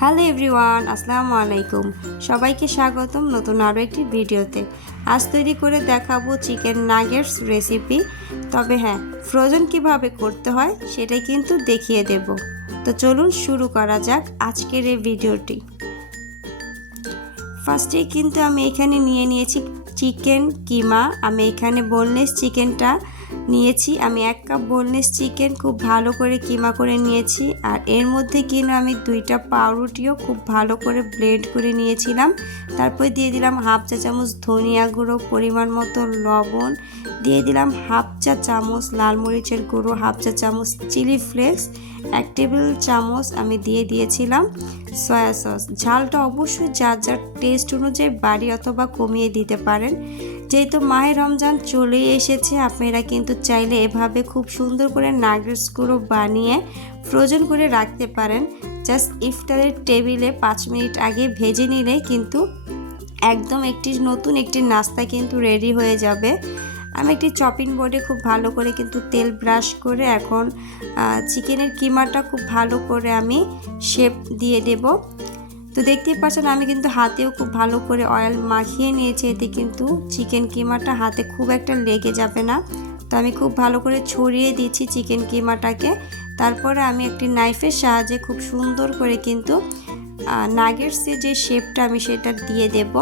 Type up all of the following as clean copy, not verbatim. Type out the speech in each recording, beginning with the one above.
Hello everyone, আসসালামু আলাইকুম। সবাইকে স্বাগতম নতুন আরও একটি ভিডিওতে। আজ তৈরি করে দেখাবো চিকেন নাগেটস রেসিপি। তবে হ্যাঁ, ফ্রোজেন কিভাবে করতে হয় সেটাই কিন্তু দেখিয়ে দেব। তো চলুন শুরু করা যাক আজকের এই ভিডিওটি। ফার্স্টেই কিন্তু আমি এখানে নিয়েছি চিকেন কিমা। আমি এখানে বোনলেস চিকেনটা নিয়েছি। আমি 1 কাপ বোনলেস চিকেন খুব ভালো করে কিমা করে নিয়েছি। আর এর মধ্যে কিন্তু আমি 2টা পাউরুটিও খুব ভালো করে ব্লেন্ড করে নিয়েছিলাম। তারপর দিয়ে দিলাম হাফ চা চামচ ধনিয়া গুঁড়ো, পরিমাণ মতো লবণ, দিয়ে দিলাম হাফ চা চামচ লাল মরিচের গুঁড়ো, হাফ চা চামচ চিলি ফ্লেক্স, 1 টেবিল চামচ আমি দিয়ে দিয়েছিলাম সয়া সস। ঝালটা অবশ্যই যার যার টেস্ট অনুযায়ী বাড়ি অথবা কমিয়ে দিতে পারেন। যেহেতু মাহে রমজান চলে এসেছে, আপনারা কিন্তু চাইলে এভাবে খুব সুন্দর করে নাগেটসগুলো বানিয়ে ফ্রোজেন করে রাখতে পারেন। জাস্ট ইফতারের টেবিলে 5 মিনিট আগে ভেজে নিলে কিন্তু একদম নতুন একটি নাস্তা কিন্তু রেডি হয়ে যাবে। আমি একটি চপিং বোর্ডে খুব ভালো করে কিন্তু তেল ব্রাশ করে এখন চিকেনের কিমাটা খুব ভালো করে আমি শেপ দিয়ে দেব। তো দেখতেই পাচ্ছেন আমি কিন্তু হাতেও খুব ভালো করে অয়েল মাখিয়ে নিয়েছি, এতে কিন্তু চিকেন কিমাটা হাতে খুব একটা লেগে যাবে না। তো আমি খুব ভালো করে ছড়িয়ে দিচ্ছি চিকেন কিমাটাকে। তারপরে আমি একটি নাইফের সাহায্যে খুব সুন্দর করে কিন্তু নাগেটসের যে শেপটা আমি সেটা দিয়ে দেব।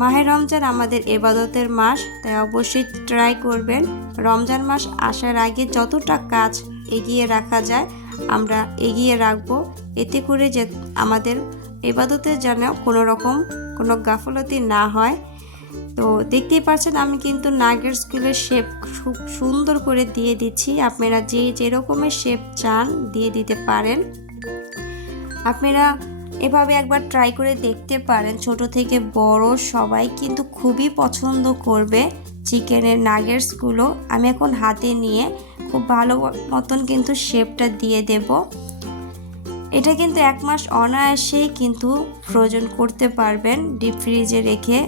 মাহে রমজান আমাদের ইবাদতের মাস, তাই অবশ্যই ট্রাই করবেন রমজান মাস আসার আগে যতটা কাজ এগিয়ে রাখা যায় আমরা এগিয়ে রাখবো, এতে করে যে আমাদের ইবাদতের যেন কোনো গাফলতি না হয়। তো দেখতেই পাচ্ছেন আমি কিন্তু নাগেটসগুলোর শেপ খুব সুন্দর করে দিয়ে দিচ্ছি। আপনারা যে রকমের শেপ চান দিয়ে দিতে পারেন। আপনারা এভাবে একবার ট্রাই করে দেখতে পারেন। ছোট থেকে বড় সবাই কিন্তু খুবই পছন্দ করবে চিকেনের নাগেটসগুলো। আমি এখন হাতে নিয়ে খুব ভালো মতন কিন্তু শেপটা দিয়ে দেব। এটা কিন্তু 1 মাস অনায়াসেই কিন্তু ফ্রোজেন করতে পারবেন ডিপ ফ্রিজে রেখে।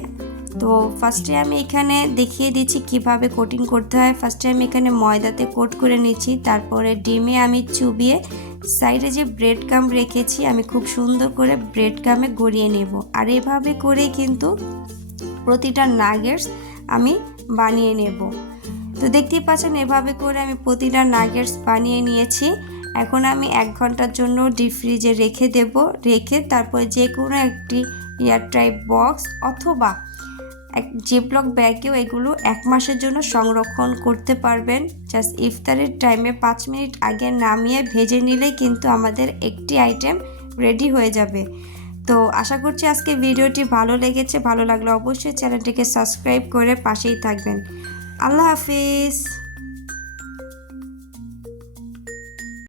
তো ফার্স্টে আমি এখানে দেখিয়ে দিচ্ছি কিভাবে কোটিং করতে হয়। ফার্স্টে আমি এখানে ময়দাতে কোট করে নিচ্ছি, তারপরে ডিমে আমি চুবিয়ে সাইডে যে ব্রেড গাম রেখেছি আমি খুব সুন্দর করে ব্রেড গামে গড়িয়ে নেব। আর এভাবে করে কিন্তু প্রতিটা নাগেটস আমি বানিয়ে নেব। তো দেখতেই পাচ্ছেন এভাবে করে আমি প্রতিটা নাগেটস বানিয়ে নিয়েছি। এখন আমি 1 ঘন্টার জন্য ডিপ ফ্রিজে রেখে দেব। রেখে তারপরে যে কোনো একটি এয়ারটাইট বক্স অথবা জিপলক ব্যাগেও এগুলো 1 মাসের জন্য সংরক্ষণ করতে পারবেন। জাস্ট ইফতারের টাইমে 5 মিনিট আগে নামিয়ে ভেজে নিলে কিন্তু আমাদের একটি আইটেম রেডি হয়ে যাবে। তো আশা করছি আজকে ভিডিওটি ভালো লেগেছে। ভালো লাগলে অবশ্যই চ্যানেলটিকে সাবস্ক্রাইব করে পাশেই থাকবেন। আল্লাহ হাফিজ।